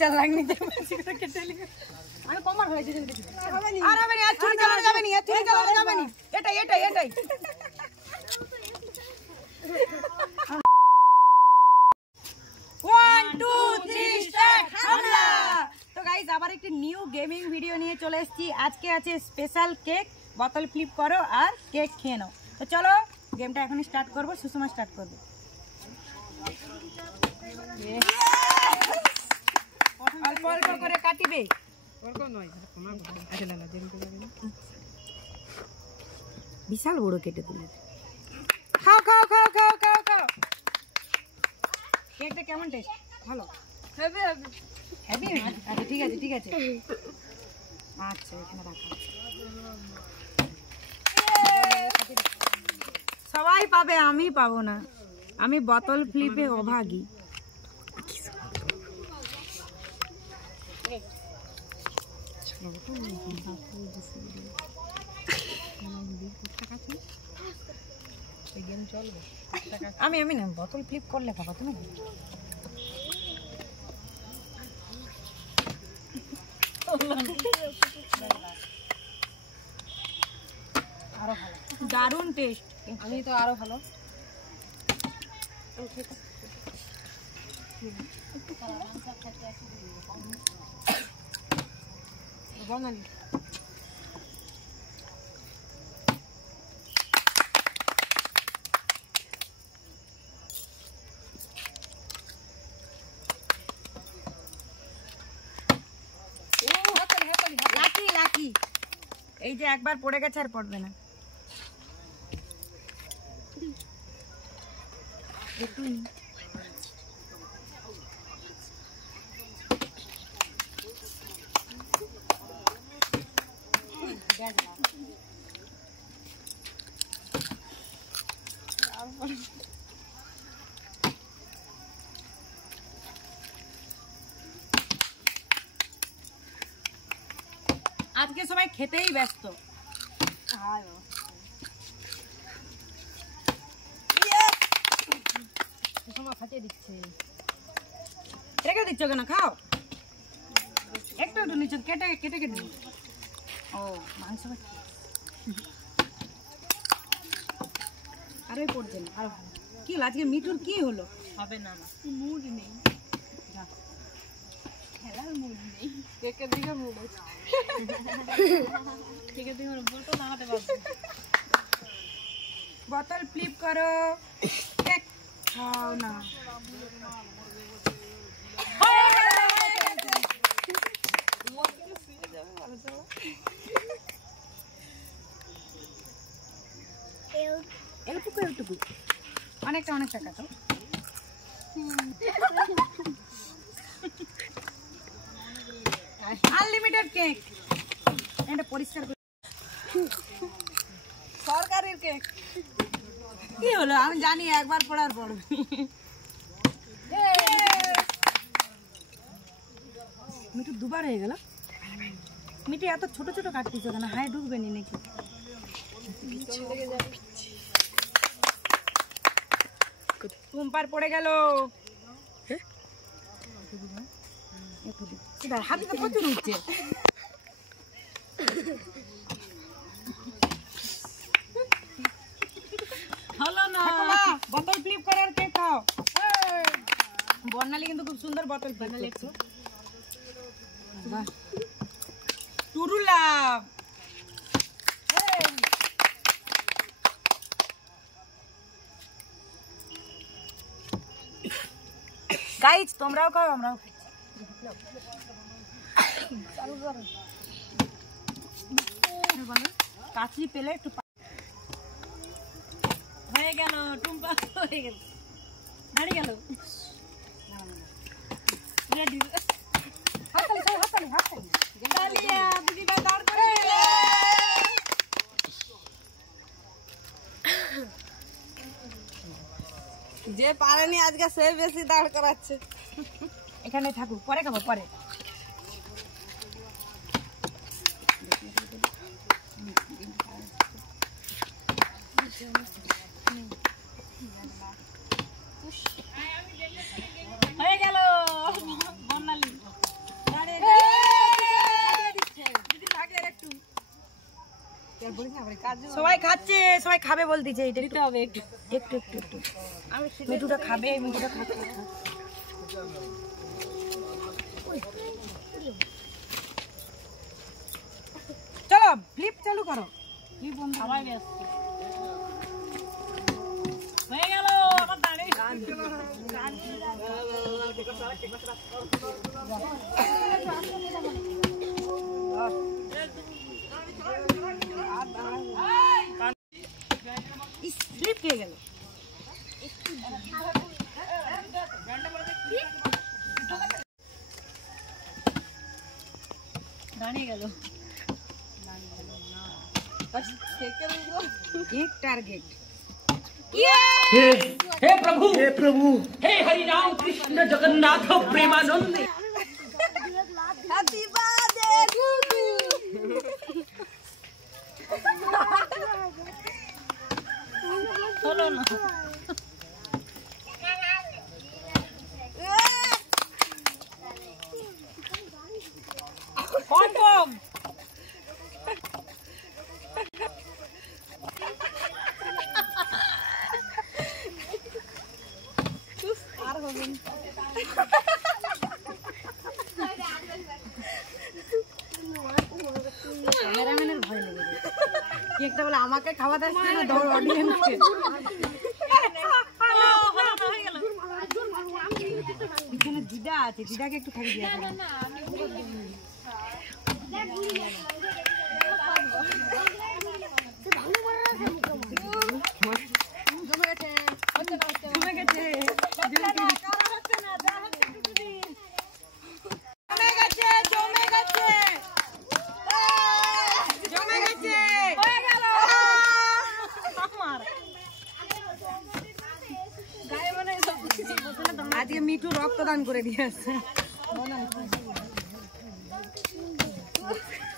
চাল লাগনি আমি কমার হয়েছে আর হবে না আর চুরি চালানো যাবে না চুরি চালানো যাবে না এটাই 1 2 3 স্টার্ট হামলা। তো গাইস আবার একটি নিউ গেমিং ভিডিও নিয়ে চলে এসেছি। আজকে আছে স্পেশাল কেক, বোতল ফ্লিপ করো আর কেক খেয়ে নাও। তো চলো গেমটা এখন স্টার্ট করব, সুষমা স্টার্ট করবে। অল্প অল্প করে কাটিবে, বিশাল বড় কেটে দিলে। খাও খাও খাও খাও খাও খাও। কেকটা কেমন টেস্ট? ভালো? Heavy heavy heavy. আচ্ছা ঠিক আছে ঠিক আছে। আচ্ছা এখানে রাখো। সবাই পাবে, আমি পাবো না। আমি বোতল ফ্লিপে অভাগী। আমি না বোতল ফ্লিপ করলে খাবা তুমি। আরো ভালো, দারুণ টেস্ট। আমি তো আরো ভালো। বনানি লাকি লাকি, এই যে একবার পড়ে গেছে আর পড়বে না। আজকে সবাই খেতেই ব্যস্ত। রেখে দিচ্ছ কেন? খাও একটু একটু নিচ্ছ, কেটে কেটে কেটে। ও মাংস আরে পড়ছে না। আরো কি আজকে মিঠুর কি হলো? হবে না না, মুড নেই, খেলার মুড নেই। কেকের দিকে মুড আছে। কেকের দিকে বোতল লাগাতে পারবো। বোতল ফ্লিপ করো, কেক খাও না। অনেকটা অনেকটা কাটো। আনলিমিটেড কেক, এটা পরিষ্কার করে। সরকারের কেক কি হলো? আমি জানি একবার পড়ার পর। মিঠু দুবার হয়ে গেল। মিঠু এত ছোট ছোট কাটতিস কেন? হায় ঢুকবে নি নাকি? টুম্পার পড়ে গেল। হাতে তো প্রচুর উঠছে। হলো না, বোতল ফ্লিপ করার কেক খাও। বর্ণালী কিন্তু খুব সুন্দর বোতল ফ্লিপ করছে। টুরুলা গাইজ, তোমরাও খাও আমরাও খাই। কাচি পেলে একটু হয়ে গেল। টুম্পা হয়ে গেল, দাঁড়িয়ে গেল। যে পারেনি আজকে সে বেশি দাঁড় করাচ্ছে। এখানে থাকুক, পরে খাবো পরে। হয়ে গেল বর্ণালী। সবাই খাচ্ছে, সবাই খাবে বলতেছে। এটা দিতে হবে একটু একটু একটু একটু। মিঠুটা খাবে, মিঠুটা খাবে। চলো ফ্লিপ চালু করো। সবাই ব্যস্ত হয়ে গেল। আমার দাঁড়িয়ে স্লিপ খেয়ে গেল। দাঁড়িয়ে গেল। एक टारगेट। हे प्रभु, हे हरि राम कृष्ण जगन्नाथ प्रेमानंद। Happy birthday Guddu. चलो ना कौन कौन ক্যামেরাম্যানের ভয় লেগে গেছে। কি একটা বলে আমাকে খাওয়াতে আসছে না, দৌড় অডিয়েন্সকে। এখানে দিদা আছে, দিদাকে একটু খাইয়ে দিয়ে আসো। জমে গেছে। আজকে মিঠু রক্তদান করে দিয়ে আসছে।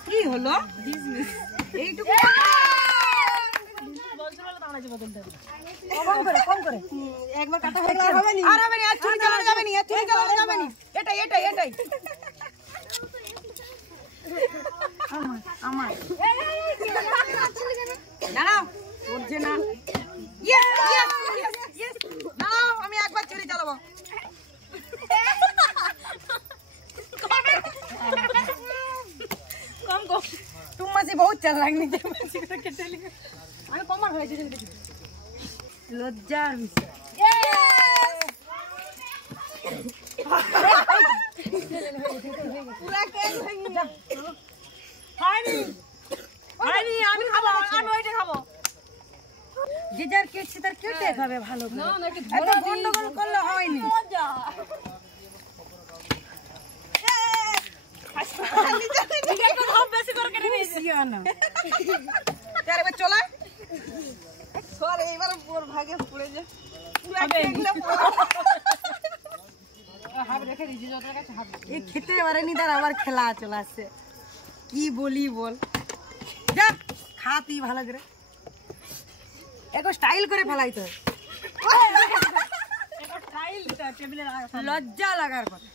কি হলো এইটুকু? কম করে একবার কাটা হয়ে গেল। হবে না, আর হবে না, আর ছুরি চালানো যাবে না, আর ছুরি চালানো যাবে না। এটাই এটাই এটাই আমার দাঁড়াও, উঠছে না। দাঁড়াও, আমি একবার ছুরি চালাবো। কম কম तुम मसी बहुत चल रहा है। আমি কমার হয়েছে লজ্জার বিষয়। আমি খাবো, আমি ওইটা খাবো। যে যার কেটছে তার কেটে খাবে ভালো করে। এত গন্ডগোল করলে হয়নি। চলা এইবার ওর ভাগে পড়ে যায়। খেতে পারেনি, তার আবার খেলা চলে আসছে। কি বলি বল, যা খাতি ভালো করে একটু স্টাইল করে ফেলাই তো। লজ্জা লাগার কথা,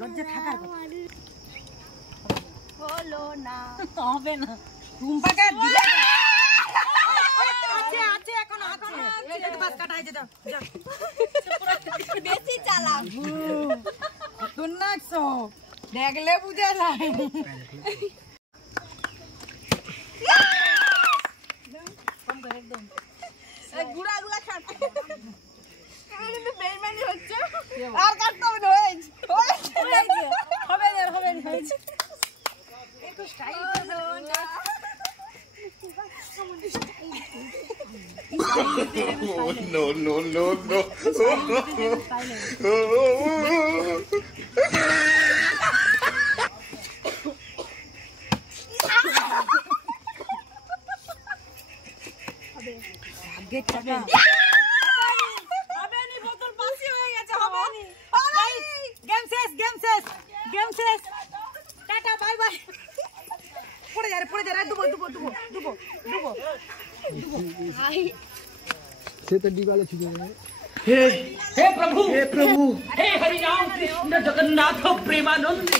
লজ্জা থাকার কথা। হলো না, হবে না। টুম্পাকে আছে আছে এখন আছে, একটু বাস কাটা হয়েছে। যাও যাও, বেশি চালাক খতরনাক সব, দেখলে বুঝা যায়। একদম গুড়া গুড়া খাট কিন্তু বেইমানি হচ্ছে। আর কাটতে হবে না, হয়েছে হবে না হবে না হয়েছে। একটু স্টাইল করো না। No, no, no, no. हे प्रभु, हे हरि राम कृष्ण जगन्नाथ प्रेमानंद।